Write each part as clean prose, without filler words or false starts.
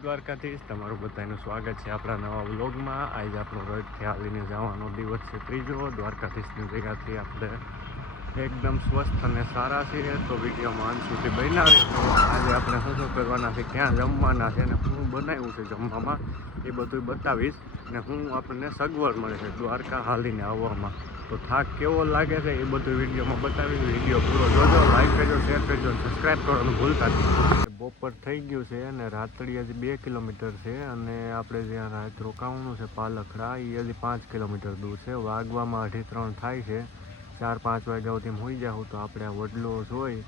દ્વારકાધીશ તમારું બધાનું સ્વાગત છે આપણા નવા વ્લોગમાં. આજે આપણો રોજથી હાલીને જવાનો દિવસ છે ત્રીજો. દ્વારકાધીશની જગ્યાથી આપણે એકદમ સ્વસ્થ અને સારા છીએ, તો વિડીયોમાં અંત સુધી બન્યા રહેજો. આજે આપણે શું કરવાના છે, ક્યાં જમવાના છે અને શું બનાવ્યું છે જમવામાં, એ બધું બતાવીશ. અને હું આપણને સગવડ મળે છે દ્વારકા હાલીને આવવામાં, તો થાક કેવો લાગે છે એ બધું વિડીયોમાં બતાવીશ. વિડીયો પૂરો જોજો, લાઈક કરજો, શેર કરજો, સબસ્ક્રાઈબ કરવાનું ભૂલતા નહીં. બપોર થઈ ગયું છે અને રાતડી હજી 2 કિલોમીટર છે, અને આપણે જ્યાં રાત રોકાવાનું છે પાલખડા, એ હજી 5 કિલોમીટર દૂર છે. વાગવામાં 2:30 થાય છે. 4-5 વાગ્યા સુધી હોઈ જાઉં તો આપણે આ વડલો જોઈ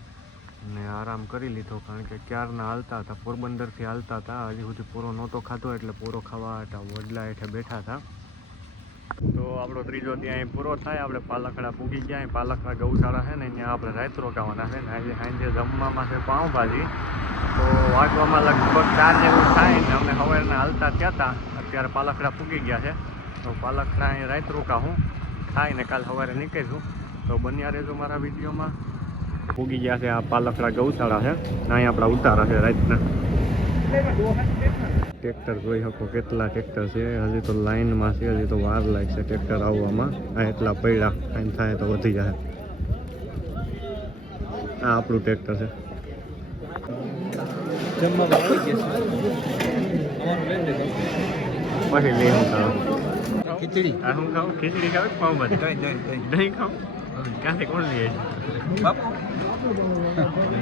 અને આરામ કરી લીધો, કારણ કે ક્યારના હાલતા હતા, પોરબંદરથી હાલતા હતા, હજી સુધી પૂરો નહોતો ખાતો, એટલે પૂરો ખાવા હતા વડલા હેઠે બેઠા હતા. તો આપણો ત્રીજો ત્યાં પૂરો થાય, આપણે પાલખડા પૂગી ગયા. પાલખડા ગૌશાળા છે ને, ત્યાં આપણે રાત રોકાવાના છે ને. આજે સાંજે જમવામાં છે પાઉંભાજી. તો વાગવામાં લગભગ 4 જેવું થાય ને અમે સવારના હાલતા થયા હતા. અત્યારે પાલખડા પૂગી ગયા છે, તો પાલખડા અહીં રાત રોકાવું થાય ને કાલ સવારે નીકળીશું. તો બન્યા રહેજો મારા વિડીયોમાં. પૂગી ગયા છે, આ પાલખડા ગૌશાળા છે, અહીં આપણા ઉતારા છે રાતના. ટ્રેક્ટર જોઈ શકો કેટલા ટ્રેક્ટર છે, હજી તો લાઈનમાં છે, હજી તો વાર લાગશે ટ્રેક્ટર આવવામાં. આ એટલા પડ્યા, કાંઈ થાય તો વધી જાય. આ આપણું ટ્રેક્ટર છે. પછી લઈ હું ખાવ ખીચડી, આ હું ખાઉં ખીચડી ખાવ પાઉંભાજી દહીં ખાવ. ક્યાંથી કોણ લઈએ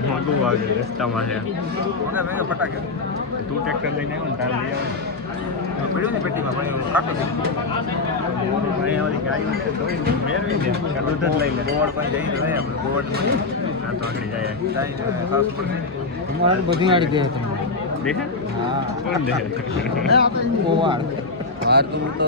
મોટું આવે રસ્તામાં છે. તું ટ્રેક્ટર લઈને આવ્યો ને તારે લઈ આવે પડ્યું ને પેટીમાં મેળવી દે દૂધ જ લઈ લે. ગોવડ પણ જઈને લઈએ આપણે, ગોવડ આ તો આગળ જાય તમારે બધી આડી ગયા તમે દેખે. હા કોણ દેખે ગોવાડ બહાર તો હું તો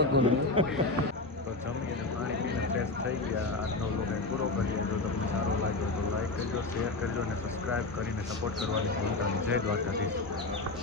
જમીને પાણી પીને ફ્રેશ થઈ ગયા. આજનો વ્લોગ પૂરો કરીએ. જો તમને સારો લાગ્યો તો લાઈક કરજો, શેર કરજો અને સબસ્ક્રાઈબ કરીને સપોર્ટ કરવાની ભૂલતા નહીં. જય દ્વારકાધીશ.